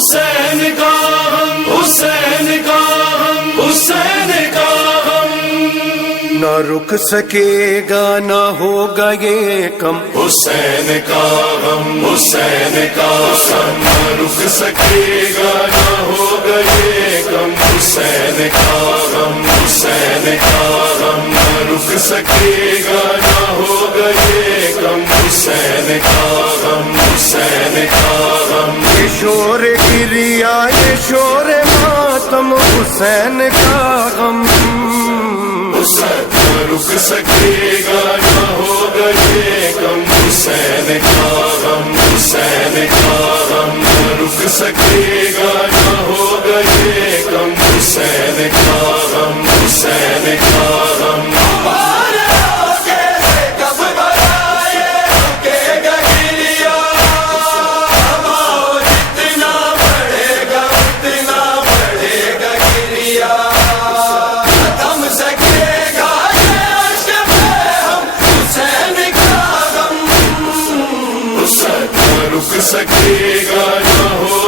حسین کا غم، حسین کا غم، حسین کا غم، نہ رک سکے گا نہ ہوگا یہ کم، حسین کا غم، حسین کا غم، نہ رک سکے گا نہ ہوگا یہ کم، حسین کا غم، حسین کا غم، نہ رک سکے گا نہ ہوگا یہ کم، حسین کا غم، حسین کا غم، یہ شور گریا یہ شور ماتم، حسین کا غم، حسین نہ رک سکے گا نہ ہوگا یہ کم، حسین کا غم، حسین کا غم، نہ رک سکے گا نہ ہوگا یہ کم، حسین کا غم، حسین کا غم، رک سکے گا نہ ہو